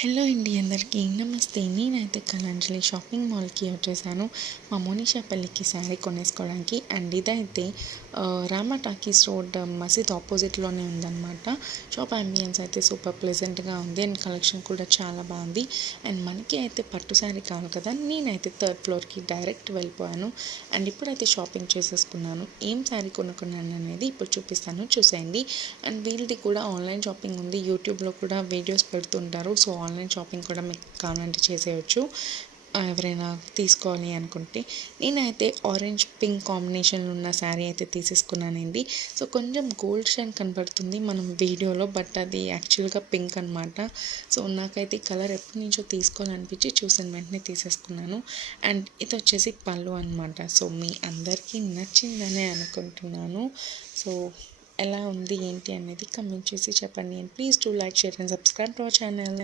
Hello అండి, అందరికీ నమస్తే. నేనైతే కళాంజలి షాపింగ్ మాల్కి వచ్చేసాను మా మోనిషా పెళ్ళికి శారీ కొనేసుకోవడానికి. అండ్ ఇదైతే రామా టాకీస్ రోడ్ మసీద్ ఆపోజిట్లోనే ఉందన్నమాట. షాప్ అంబియన్స్ అయితే సూపర్ ప్లెజెంట్గా ఉంది అండ్ కలెక్షన్ కూడా చాలా బాగుంది. అండ్ మనకి అయితే పట్టు శారీ కావాలి కదా, నేనైతే థర్డ్ ఫ్లోర్కి డైరెక్ట్ వెళ్ళిపోయాను. అండ్ ఇప్పుడైతే షాపింగ్ చేసేసుకున్నాను. ఏం శారీ కొనుక్కున్నాను అనేది ఇప్పుడు చూపిస్తాను, చూసేయండి. అండ్ వీళ్ళది కూడా ఆన్లైన్ షాపింగ్ ఉంది, యూట్యూబ్లో కూడా వీడియోస్ పెడుతుంటారు. సో ఆన్లైన్ షాపింగ్ కూడా మీకు కావాలంటే చేసేయచ్చు ఎవరైనా తీసుకోవాలి అనుకుంటే. నేనైతే ఆరెంజ్ పింక్ కాంబినేషన్లో ఉన్న శారీ అయితే తీసేసుకున్నానండి. సో కొంచెం గోల్డ్ షైన్ కనబడుతుంది మనం వీడియోలో, బట్ అది యాక్చువల్గా పింక్ అనమాట. సో నాకైతే కలర్ ఎప్పటి నుంచో తీసుకోవాలనిపించి చూసిన వెంటనే తీసేసుకున్నాను. అండ్ ఇది వచ్చేసి పళ్ళు అనమాట. సో మీ అందరికీ నచ్చిందనే అనుకుంటున్నాను. సో ఎలా ఉంది ఏంటి అనేది కమెంట్ చేసి చెప్పండి. And please do like, share and subscribe to our channel.